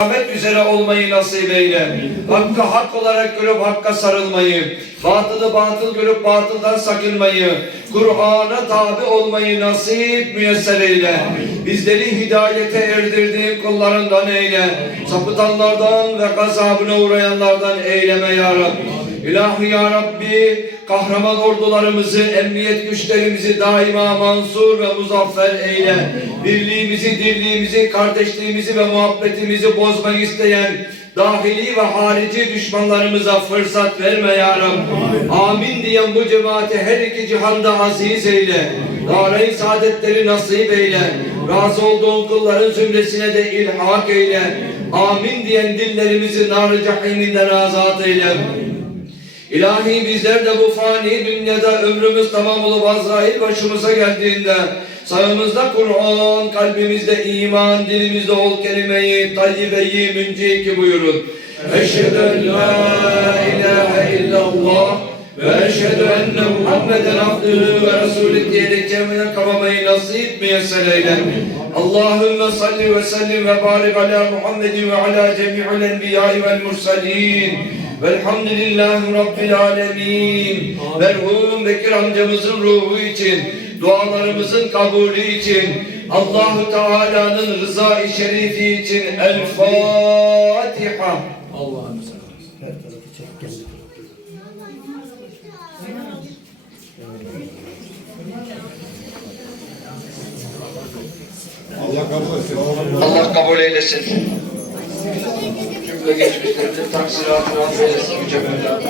Ahmet üzere olmayı nasip eyle. Hakkı hak olarak görüp hakka sarılmayı, batılı batıl görüp batıldan sakınmayı, Kur'an'a tabi olmayı nasip müyesser eyle. Bizleri hidayete erdirdiğin kullarından eyle. Sapıtanlardan ve gazabına uğrayanlardan eyleme ya Rabbi. İlahi ya Rabbi, kahraman ordularımızı, emniyet güçlerimizi daima mansur ve muzaffer eyle. Birliğimizi, dirliğimizi, kardeşliğimizi ve muhabbetimizi bozmak isteyen dahili ve harici düşmanlarımıza fırsat verme ya Rabbi. Amin diyen bu cemaati her iki cihanda aziz eyle. Dâreyn saadetleri nasip eyle. Razı olduğun kulların zümresine de ilhak eyle. Amin diyen dillerimizi nar-ı cehiminden azat eyle. İlahi bizler de bu fani dünyada ömrümüz tamam olup Azrail başımıza geldiğinde sağımızda Kur'an, kalbimizde iman, dilimizde ol kelimeyi, tayyibeyi, münci ki buyurun. Eşhedü en la ilahe illallah ve eşhedü enne Muhammeden abdühü ve resulü diyerek cemine kavamayı nasip müyesser eyle. Allahümme salli ve sellim ve barik ala Muhammedin ve ala cemi'ül enbiyai vel mursalin. Velhamdülillahi Rabbil alemin. Merhum Bekir amcamızın ruhu için, dualarımızın kabulü için, Allahu Teala'nın rızayı şerifi için El Fatiha. Allah kabul etsin. Allah kabul eylesin. Cümle geçmişlerimizin taksiratını affeylesin Yüce Mevla.